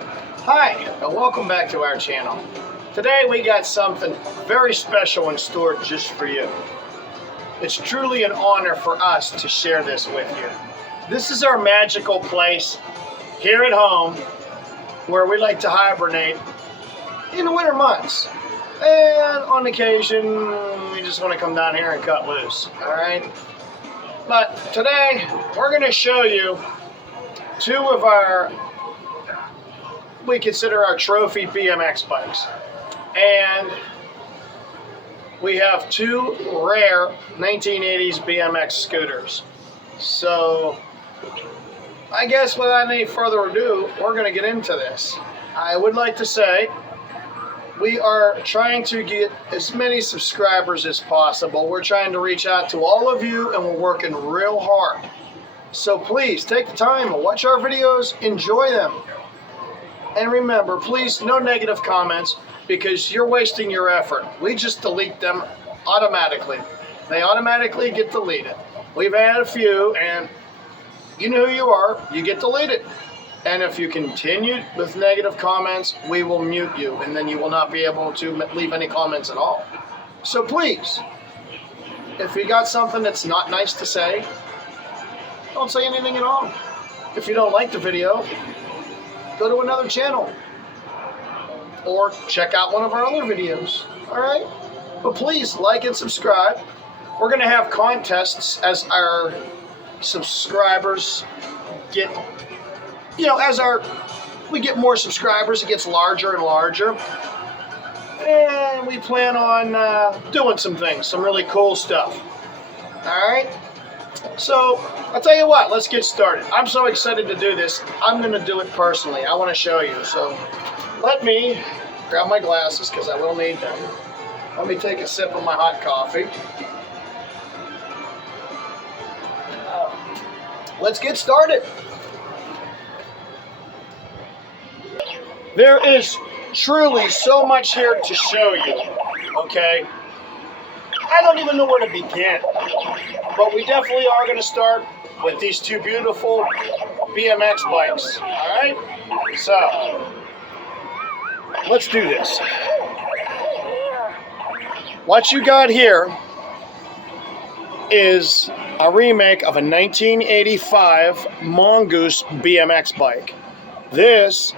Hi, and welcome back to our channel. Today we got something very special in store just for you. It's truly an honor for us to share this with you. This is our magical place here at home where we like to hibernate in the winter months. And on occasion, we just want to come down here and cut loose, all right? But today, we're going to show you two of we consider our trophy BMX bikes. And we have two rare 1980s BMX scooters. So I guess without any further ado, we're going to get into this. I would like to say we are trying to get as many subscribers as possible. We're trying to reach out to all of you, and we're working real hard. So please take the time to watch our videos, enjoy them. And remember, please, no negative comments, because you're wasting your effort. We just delete them automatically. They automatically get deleted. We've had a few, and you know who you are, you get deleted. And if you continue with negative comments, we will mute you, and then you will not be able to leave any comments at all. So please, if you got something that's not nice to say, don't say anything at all. If you don't like the video, go to another channel or check out one of our other videos, all right? But please like and subscribe. We're going to have contests as our subscribers get, we get more subscribers, it gets larger and larger. And we plan on doing some things, some really cool stuff, all right? So, I'll tell you what, let's get started. I'm so excited to do this. I'm going to do it personally. I want to show you. So, let me grab my glasses, because I will need them. Let me take a sip of my hot coffee. Let's get started. There is truly so much here to show you, okay? I don't even know where to begin. But we definitely are going to start with these two beautiful BMX bikes, all right? So, let's do this. What you got here is a remake of a 1985 Mongoose BMX bike. This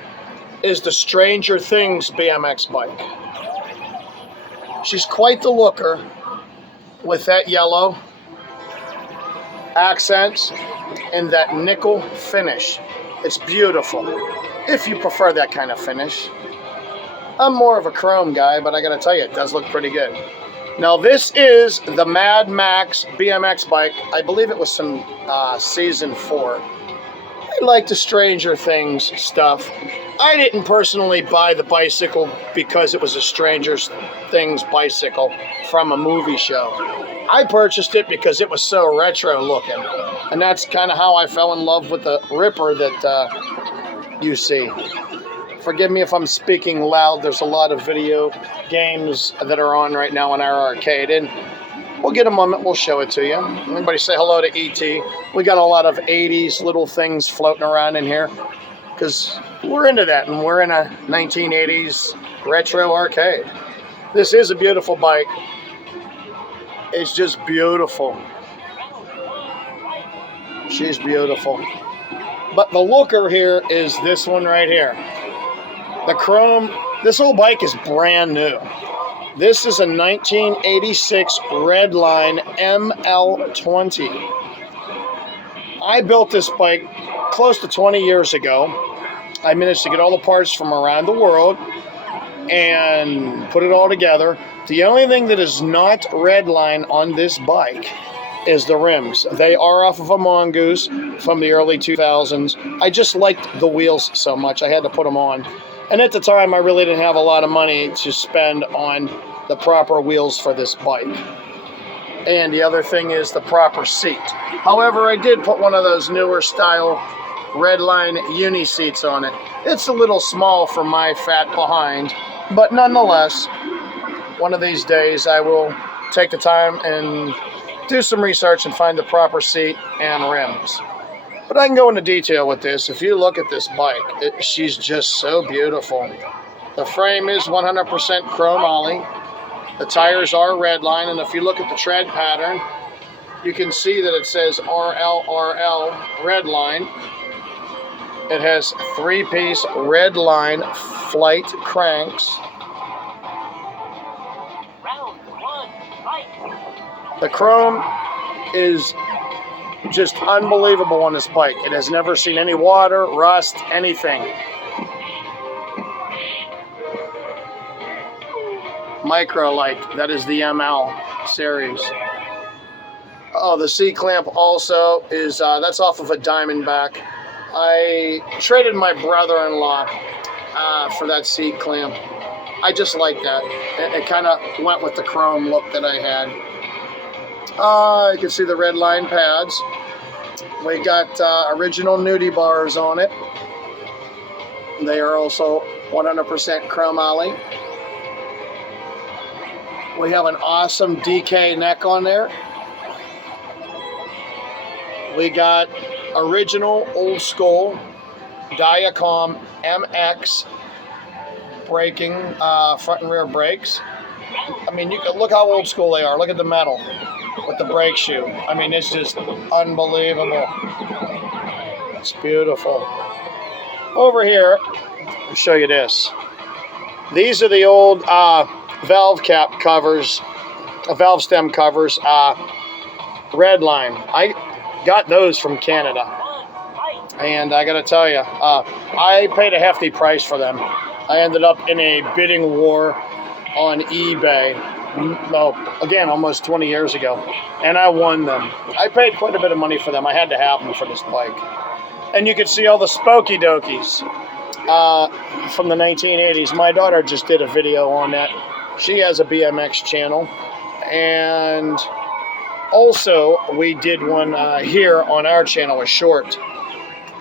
is the Stranger Things BMX bike. She's quite the looker with that yellow accents and that nickel finish. It's beautiful, if you prefer that kind of finish. I'm more of a chrome guy, but I gotta tell you, it does look pretty good. Now this is the Mad Max BMX bike. I believe it was from season 4. I like the Stranger Things stuff. I didn't personally buy the bicycle because it was a Stranger Things bicycle from a movie show. I purchased it because it was so retro looking. And that's kind of how I fell in love with the Ripper that you see. Forgive me if I'm speaking loud. There's a lot of video games that are on right now in our arcade. And we'll get a moment, we'll show it to you. Everybody say hello to E.T. We got a lot of 80s little things floating around in here, because we're into that, and we're in a 1980s retro arcade. This is a beautiful bike. It's just beautiful. She's beautiful. But the looker here is this one right here. The chrome, this whole bike is brand new. This is a 1986 Redline ML20. I built this bike close to 20 years ago. I managed to get all the parts from around the world and put it all together. The only thing that is not Redline on this bike is the rims. They are off of a Mongoose from the early 2000s. I just liked the wheels so much, I had to put them on. And at the time, I really didn't have a lot of money to spend on the proper wheels for this bike. And the other thing is the proper seat. However, I did put one of those newer style Redline uni seats on it. It's a little small for my fat behind, but nonetheless, one of these days I will take the time and do some research and find the proper seat and rims. But I can go into detail with this. If you look at this bike, she's just so beautiful. The frame is 100% chromoly. The tires are Redline, and if you look at the tread pattern, you can see that it says RLRL Redline. It has 3-piece Redline flight cranks. The chrome is just unbelievable on this bike. It has never seen any water, rust, anything. Microlite, that is the ML series. Oh, the C-clamp also is, that's off of a Diamondback. I traded my brother-in-law for that C-clamp. I just like that. It kind of went with the chrome look that I had. You can see the Redline pads. We got original nudie bars on it. They are also 100% chromoly. We have an awesome DK neck on there. We got original old school Diacom MX braking, front and rear brakes. I mean, you can look how old school they are. Look at the metal with the brake shoe. I mean, it's just unbelievable. It's beautiful. Over here, I'll show you this. These are the old valve cap covers, valve stem covers, Redline. I got those from Canada, and I gotta tell you, I paid a hefty price for them. I ended up in a bidding war on eBay, again, almost 20 years ago, and I won them. I paid quite a bit of money for them. I had to have them for this bike. And you can see all the spokey dokies from the 1980s. My daughter just did a video on that. She has a BMX channel, and also we did one here on our channel, a short.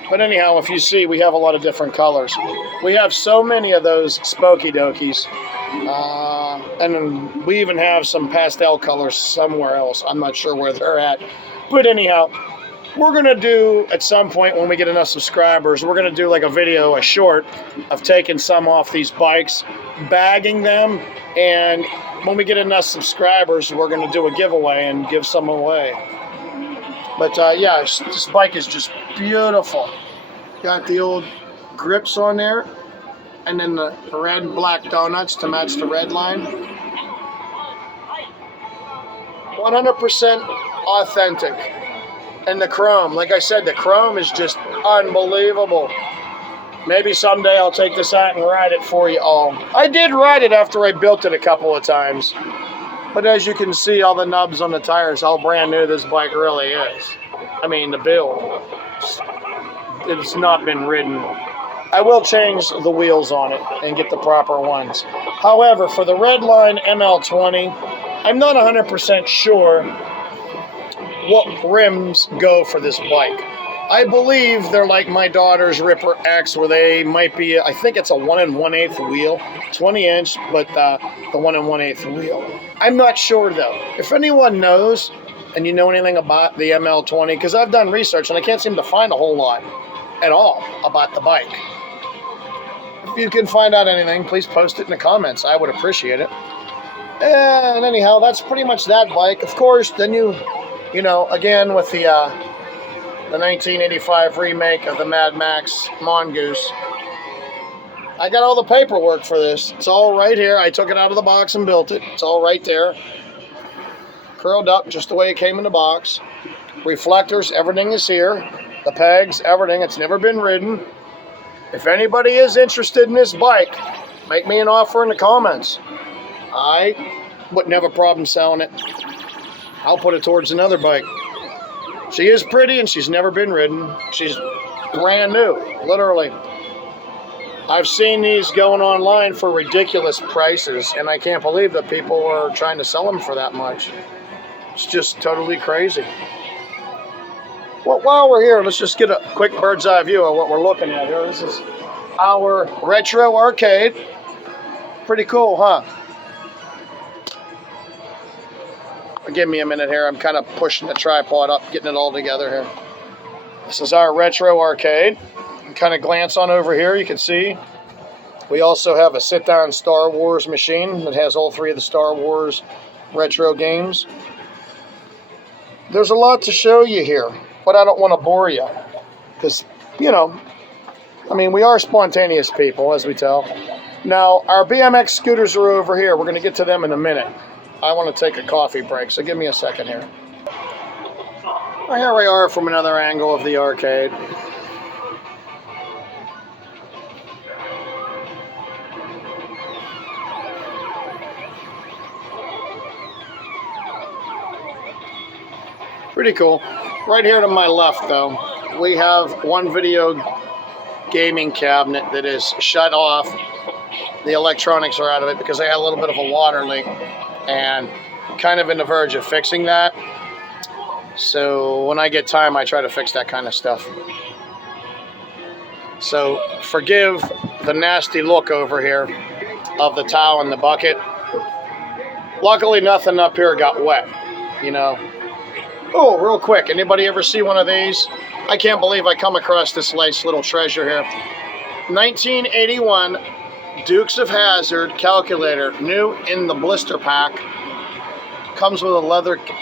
But anyhow, if you see, we have a lot of different colors. We have so many of those spokey dokies, and we even have some pastel colors somewhere else. I'm not sure where they're at. But anyhow, we're going to do, at some point when we get enough subscribers, we're going to do like a video, a short, of taking some off these bikes, bagging them, and when we get enough subscribers, we're going to do a giveaway and give some away. But yeah, this bike is just beautiful. Got the old grips on there, and then the red and black donuts to match the Redline. 100% authentic. And the chrome, like I said, the chrome is just unbelievable. Maybe someday I'll take this out and ride it for you all. I did ride it after I built it a couple of times. But as you can see, all the nubs on the tires, how brand new this bike really is. I mean, the build, it's not been ridden. I will change the wheels on it and get the proper ones. However, for the Redline ML20, I'm not 100% sure what rims go for this bike. I believe they're like my daughter's Ripper X, where they might be, I think it's a 1 1/8 wheel, 20 inch, but the 1 1/8 wheel. I'm not sure though. If anyone knows, and you know anything about the ML20, because I've done research and I can't seem to find a whole lot at all about the bike. If you can find out anything, please post it in the comments. I would appreciate it. And anyhow, that's pretty much that bike. Of course, then you know, again with the 1985 remake of the Mad Max Mongoose. I got all the paperwork for this. It's all right here. I took it out of the box and built it. It's all right there. Curled up just the way it came in the box. Reflectors, everything is here. The pegs, everything. It's never been ridden. If anybody is interested in this bike, make me an offer in the comments. I wouldn't have a problem selling it. I'll put it towards another bike. She is pretty and she's never been ridden. She's brand new, literally. I've seen these going online for ridiculous prices, and I can't believe that people are trying to sell them for that much. It's just totally crazy. Well, while we're here, let's just get a quick bird's eye view of what we're looking at here. This is our retro arcade. Pretty cool, huh? Give me a minute here. I'm kind of pushing the tripod up, getting it all together here. This is our retro arcade. Kind of glance on over here, you can see we also have a sit-down Star Wars machine that has all 3 of the Star Wars retro games. There's a lot to show you here, but I don't want to bore you because, you know, I mean, we are spontaneous people, as we tell. Now, our BMX scooters are over here. We're going to get to them in a minute. I want to take a coffee break, so give me a second here. Well, here we are from another angle of the arcade. Pretty cool. Right here to my left, though, we have one video gaming cabinet that is shut off. The electronics are out of it because I had a little bit of a water leak and kind of in the verge of fixing that. So when I get time, I try to fix that kind of stuff. So forgive the nasty look over here of the towel in the bucket. Luckily, nothing up here got wet, you know. Oh, real quick, anybody ever see one of these? I can't believe I come across this nice little treasure here. 1981 Dukes of Hazzard calculator, new in the blister pack. Comes with a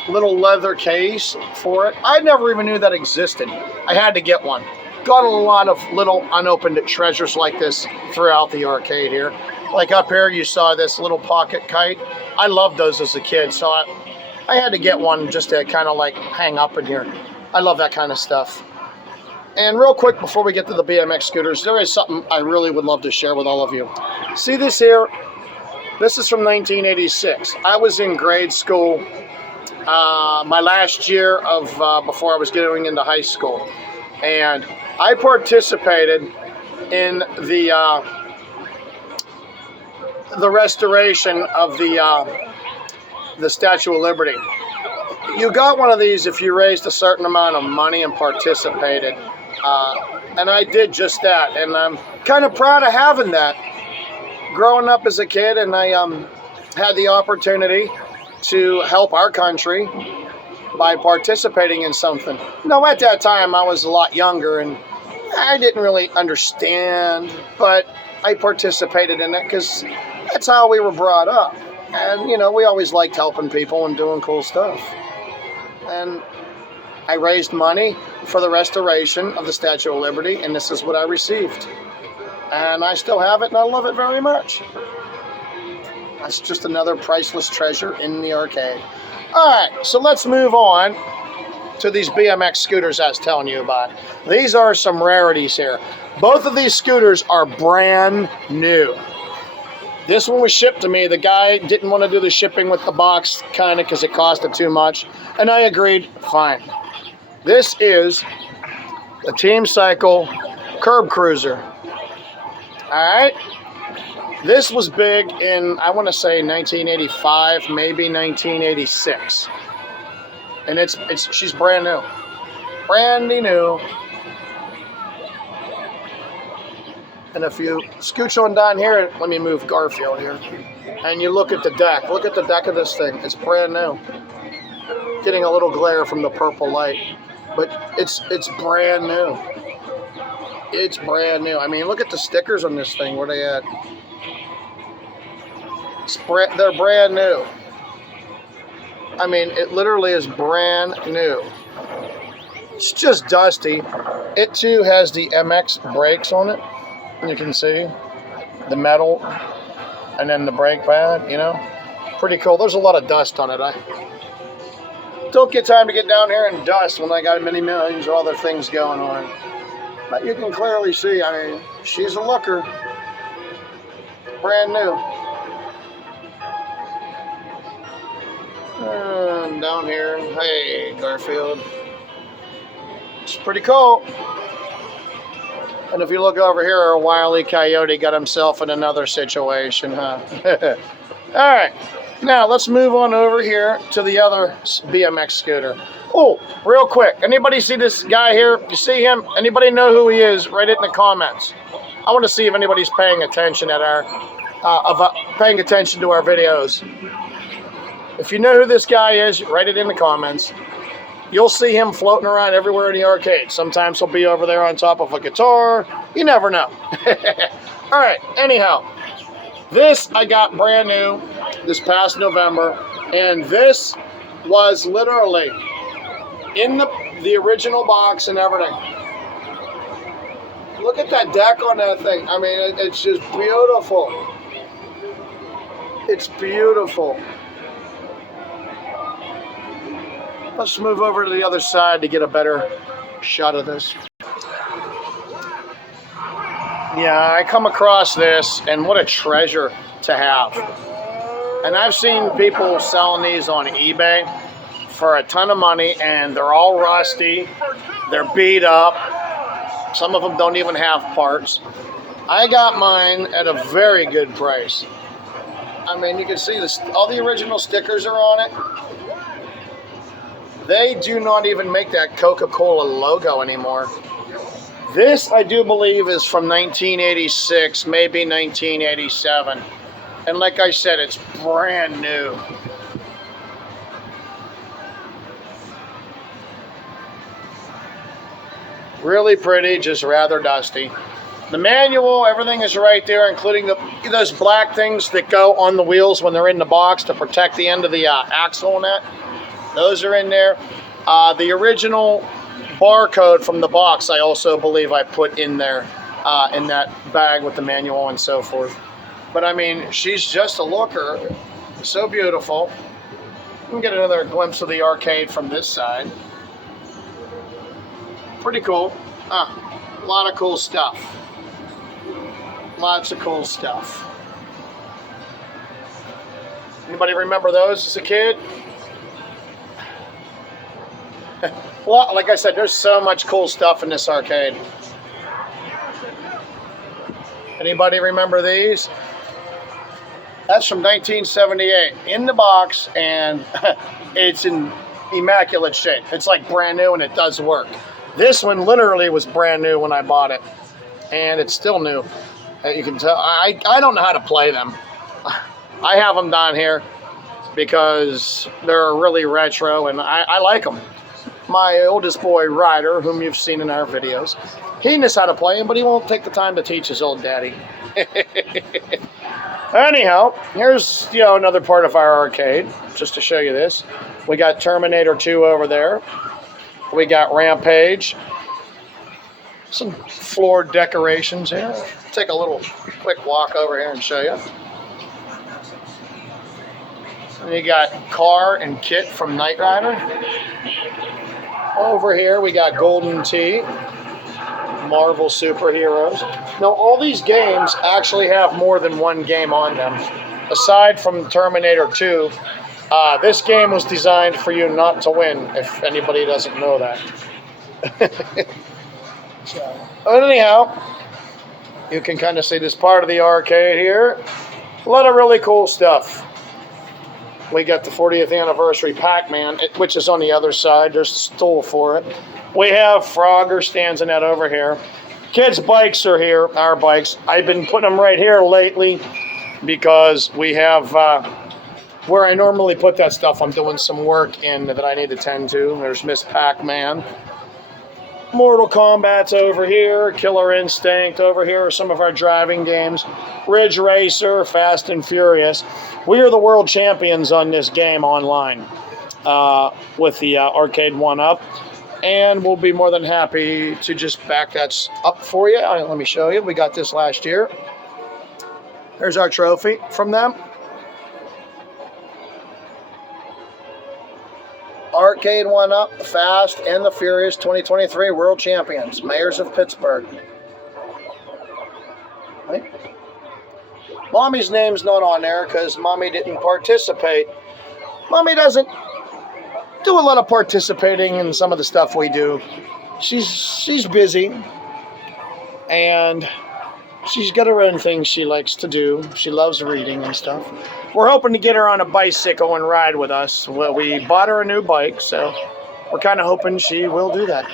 little leather case for it. I never even knew that existed. I had to get one. Got a lot of little unopened treasures like this throughout the arcade here. Like up here, you saw this little pocket kite. I loved those as a kid, so I had to get one just to kind of like hang up in here. I love that kind of stuff. And real quick, before we get to the BMX scooters, there is something I really would love to share with all of you. See this here? This is from 1986. I was in grade school, my last year of before I was going into high school. And I participated in the restoration of the Statue of Liberty. You got one of these if you raised a certain amount of money and participated. And I did just that. And I'm kind of proud of having that. Growing up as a kid, and I had the opportunity to help our country by participating in something. Now, at that time, I was a lot younger, and I didn't really understand, but I participated in it because that's how we were brought up. And, you know, we always liked helping people and doing cool stuff. And I raised money for the restoration of the Statue of Liberty, and this is what I received. And I still have it, and I love it very much. That's just another priceless treasure in the arcade. All right, so let's move on to these BMX scooters I was telling you about. These are some rarities here. Both of these scooters are brand new. This one was shipped to me. The guy didn't want to do the shipping with the box, kind of, because it costed too much. And I agreed, fine. This is the Team Cycle Curb Cruiser. All right, this was big in, I want to say 1985, maybe 1986, and she's brand new, brandy new. And if you scooch on down here, let me move Garfield here, and you look at the deck. Look at the deck of this thing. It's brand new. Getting a little glare from the purple light, but it's brand new. It's brand new. I mean, look at the stickers on this thing. Where they at? They're brand new. I mean, it literally is brand new. It's just dusty. It too has the MX brakes on it. You can see the metal and then the brake pad, you know. Pretty cool. There's a lot of dust on it. I don't get time to get down here and dust when I got many millions of other things going on. But you can clearly see, I mean, she's a looker. Brand new. And down here, hey, Garfield. It's pretty cool. And if you look over here, our Wile E. Coyote got himself in another situation, huh? All right. Now, let's move on over here to the other BMX scooter. Oh, real quick. Anybody see this guy here? You see him? Anybody know who he is? Write it in the comments. I want to see if anybody's paying attention at our, paying attention to our videos. If you know who this guy is, write it in the comments. You'll see him floating around everywhere in the arcade. Sometimes he'll be over there on top of a guitar. You never know. All right, anyhow, this I got brand new this past November, and this was literally in the original box and everything. Look at that deck on that thing. I mean, it's just beautiful. It's beautiful. Let's move over to the other side to get a better shot of this. Yeah, I come across this, and what a treasure to have. And I've seen people selling these on eBay for a ton of money, and they're all rusty. They're beat up. Some of them don't even have parts. I got mine at a very good price. I mean, you can see this, all the original stickers are on it. They do not even make that Coca-Cola logo anymore. This, I do believe, is from 1986, maybe 1987. And like I said, it's brand new. Really pretty, just rather dusty. The manual, everything is right there, including those black things that go on the wheels when they're in the box to protect the end of the axle and that. Those are in there. The original barcode from the box, I also believe I put in there, in that bag with the manual and so forth. But I mean, she's just a looker. So beautiful. We can get another glimpse of the arcade from this side. Pretty cool. A lot of cool stuff. Lots of cool stuff. Anybody remember those as a kid? Well, like I said, there's so much cool stuff in this arcade. Anybody remember these? That's from 1978. In the box, and it's in immaculate shape. It's like brand new, and it does work. This one literally was brand new when I bought it, and it's still new. You can tell. I don't know how to play them. I have them down here because they're really retro, and I like them. My oldest boy, Ryder, whom you've seen in our videos, he knows how to play them, but he won't take the time to teach his old daddy. Anyhow, here's another part of our arcade, just to show you this. We got Terminator 2 over there. We got Rampage. Some floor decorations here. Take a little quick walk over here and show you. And you got Car and Kit from Knight Rider. Over here we got Golden Tee, Marvel superheroes. Now all these games actually have more than one game on them. Aside from Terminator 2, this game was designed for you not to win, if anybody doesn't know that. But anyhow, you can kind of see this part of the arcade here. A lot of really cool stuff. We got the 40th anniversary Pac-Man, which is on the other side. There's a stool for it. We have Frogger stands in that over here. Kids' bikes are here, our bikes. I've been putting them right here lately because we have, where I normally put that stuff, I'm doing some work in that I need to tend to. There's Miss Pac-Man. Mortal Kombat's over here, Killer Instinct over here are some of our driving games. Ridge Racer, Fast and Furious. We are the world champions on this game online with the Arcade 1-Up. And we'll be more than happy to just back that up for you. Let me show you. We got this last year. There's our trophy from them. Arcade 1-Up, the Fast and the Furious 2023 World Champions, Mayors of Pittsburgh. Right? Mommy's name's not on there because Mommy didn't participate. Mommy doesn't do a lot of participating in some of the stuff we do. She's busy, and she's got her own things she likes to do. She loves reading and stuff. We're hoping to get her on a bicycle and ride with us. Well, we bought her a new bike, so we're kind of hoping she will do that.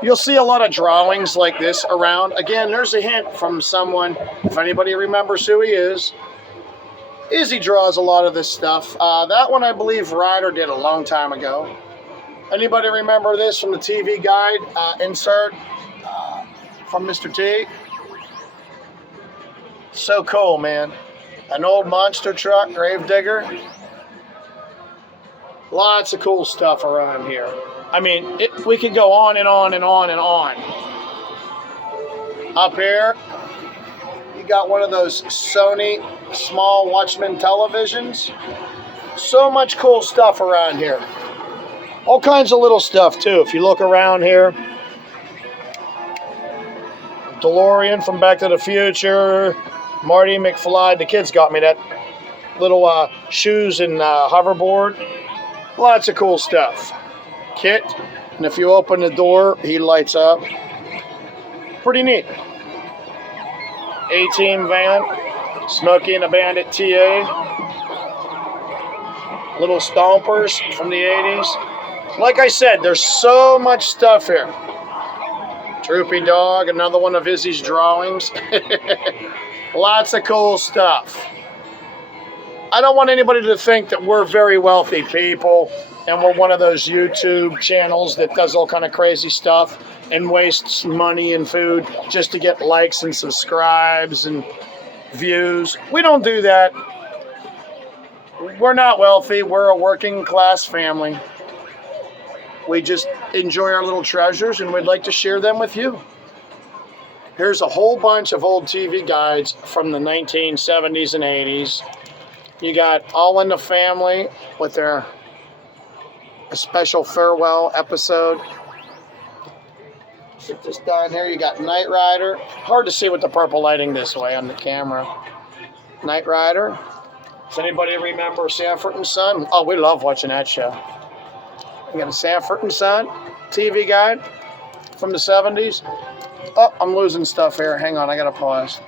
You'll see a lot of drawings like this around. Again, there's a hint from someone, if anybody remembers who he is. Izzy draws a lot of this stuff. That one I believe Ryder did a long time ago. Anybody remember this from the TV guide insert from Mr. T? So cool, man. An old monster truck, Gravedigger. Lots of cool stuff around here. I mean, we could go on and on and on and on. Up here, you got one of those Sony small Watchman televisions. So much cool stuff around here. All kinds of little stuff too. If you look around here, DeLorean from Back to the Future, Marty McFly. The kids got me that little shoes and hoverboard. Lots of cool stuff. Kit, and if you open the door, he lights up. Pretty neat. A-Team van, Smokey and the Bandit TA. Little stompers from the 80s. Like I said, there's so much stuff here. Droopy Dog, another one of Izzy's drawings. Lots of cool stuff. I don't want anybody to think that we're very wealthy people and we're one of those YouTube channels that does all kind of crazy stuff and wastes money and food just to get likes and subscribes and views. We don't do that. We're not wealthy. We're a working class family. We just enjoy our little treasures and we'd like to share them with you. Here's a whole bunch of old TV guides from the 1970s and 80s. You got All in the Family with their special farewell episode. Get this down here. You got Knight Rider. Hard to see with the purple lighting this way on the camera. Knight Rider. Does anybody remember Sanford and Son? Oh, we love watching that show. We got a Sanford and Son TV guide from the 70s. Oh, I'm losing stuff here. Hang on, I gotta pause.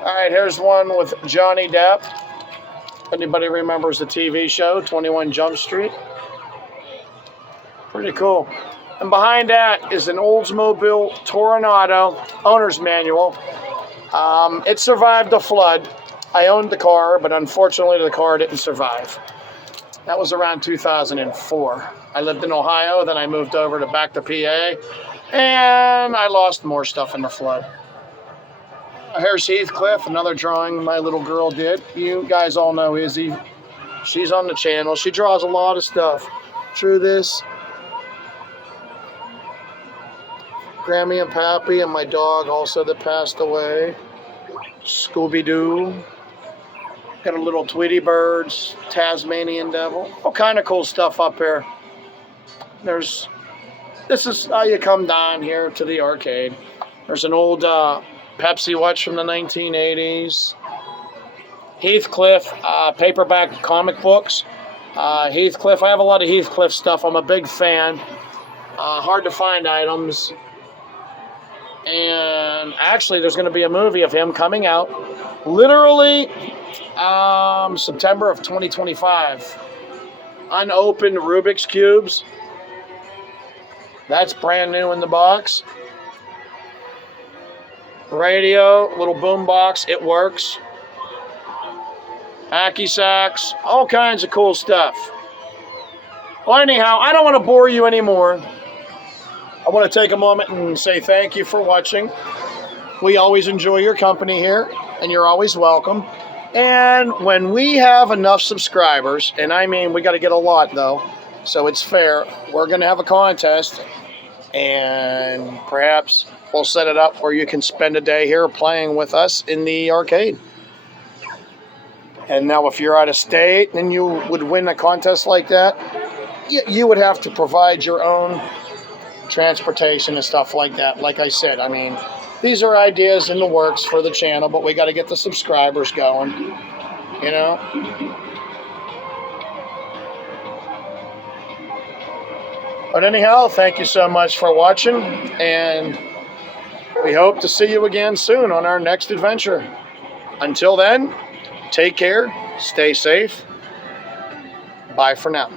All right, here's one with Johnny Depp. Anybody remembers the TV show, 21 Jump Street? Pretty cool. And behind that is an Oldsmobile Toronado owner's manual. It survived the flood. I owned the car, but unfortunately the car didn't survive. That was around 2004. I lived in Ohio, then I moved over to back to PA, and I lost more stuff in the flood. Here's Heathcliff, another drawing my little girl did. You guys all know Izzy. She's on the channel. She draws a lot of stuff. Drew this. Grammy and Pappy and my dog also that passed away. Scooby-Doo. Got a little Tweety Birds, Tasmanian Devil. All kind of cool stuff up here. This is how you come down here to the arcade. There's an old Pepsi watch from the 1980s. Heathcliff, paperback comic books. Heathcliff, I have a lot of Heathcliff stuff. I'm a big fan. Hard to find items. And actually, there's going to be a movie of him coming out literally September of 2025. Unopened Rubik's Cubes. That's brand new in the box. Radio, little boom box, it works. Hacky sacks, all kinds of cool stuff. Well, anyhow, I don't want to bore you anymore. I want to take a moment and say thank you for watching. We always enjoy your company here, and you're always welcome. And when we have enough subscribers, and I mean we got to get a lot though, so it's fair, we're going to have a contest, and perhaps we'll set it up where you can spend a day here playing with us in the arcade. And now if you're out of state and you would win a contest like that, you would have to provide your own transportation and stuff like that. Like I said, I mean, these are ideas in the works for the channel, but we got to get the subscribers going, you know. But anyhow, thank you so much for watching, and we hope to see you again soon on our next adventure. Until then, take care, stay safe. Bye for now.